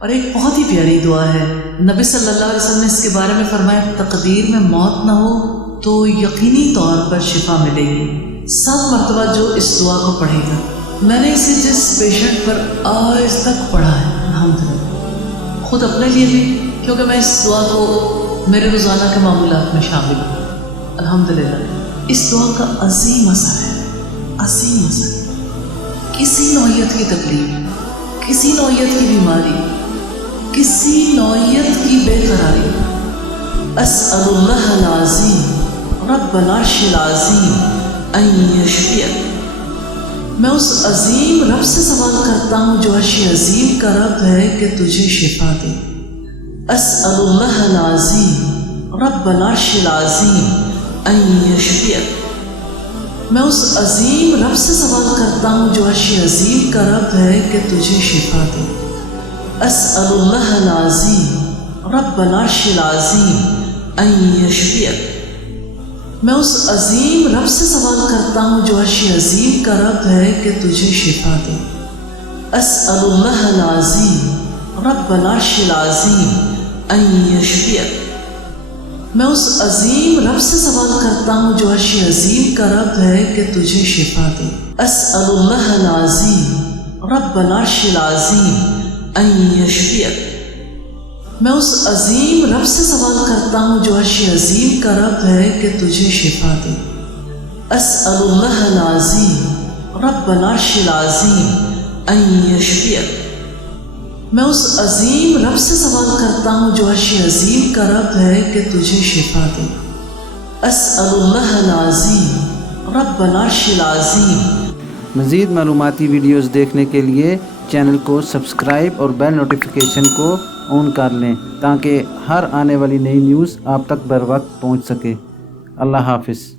اور ایک بہت ہی پیاری دعا ہے، نبی صلی اللہ علیہ وسلم نے اس کے بارے میں فرمایا تقدیر میں موت نہ ہو تو یقینی طور پر شفا ملے گی 7 مرتبہ جو اس دعا کو پڑھے گا۔ میں نے اسے جس پیشنٹ پر آج تک پڑھا ہے الحمدللہ، خود اپنے لیے بھی، کیونکہ میں اس دعا کو میرے روزانہ کے معمولات میں شامل ہوں الحمدللہ۔ اس دعا کا عظیم اثر ہے، عظیم اثر۔ کسی نوعیت کی تکلیف، کسی نوعیت کی بیماری، کسی نوعیت کی بے قراری، اسأل اللہ العظیم رب العرش العظیم ان یشفیک، میں اس عظیم رب سے سوال کرتا ہوں جو عرش عظیم کا رب ہے کہ تجھے شفا دے۔ اسأل اللہ العظیم رب العرش العظیم ان یشفیک، میں اس عظیم رب سے سوال کرتا ہوں جو عرش عظیم کا رب ہے کہ تجھے شفا دے۔ اسأل اللہ العظیم رب العرش العظیم ان یشفیک، میں اس عظیم رب سے سوال کرتا ہوں جو عرش عظیم کا رب ہے کہ تجھے شفا دے۔ اسأل اللہ العظیم رب العرش العظیم ان یشفیک، میں اس عظیم رب سے سوال کرتا ہوں جو عرش عظیم کا رب ہے کہ تجھے شفا دے۔ اسأل اللہ العظیم رب العرش العظیم ان یشفیک، میں اس عظیم رب سے سوال کرتا ہوں جو عرش عظیم کا رب ہے کہ تجھے شفا دے۔ اسأل اللہ العظیم رب العرش العظیم ان یشفیک، میں اس عظیم رب سے سوال کرتا ہوں جو عرش عظیم کا رب ہے کہ تجھے شفا دے۔ اسأل اللہ العظیم رب العرش العظیم۔ مزید معلوماتی ویڈیوز دیکھنے کے لیے چینل کو سبسکرائب اور بیل نوٹیفیکیشن کو آن کر لیں تاکہ ہر آنے والی نئی نیوز آپ تک بر وقت پہنچ سکے۔ اللہ حافظ۔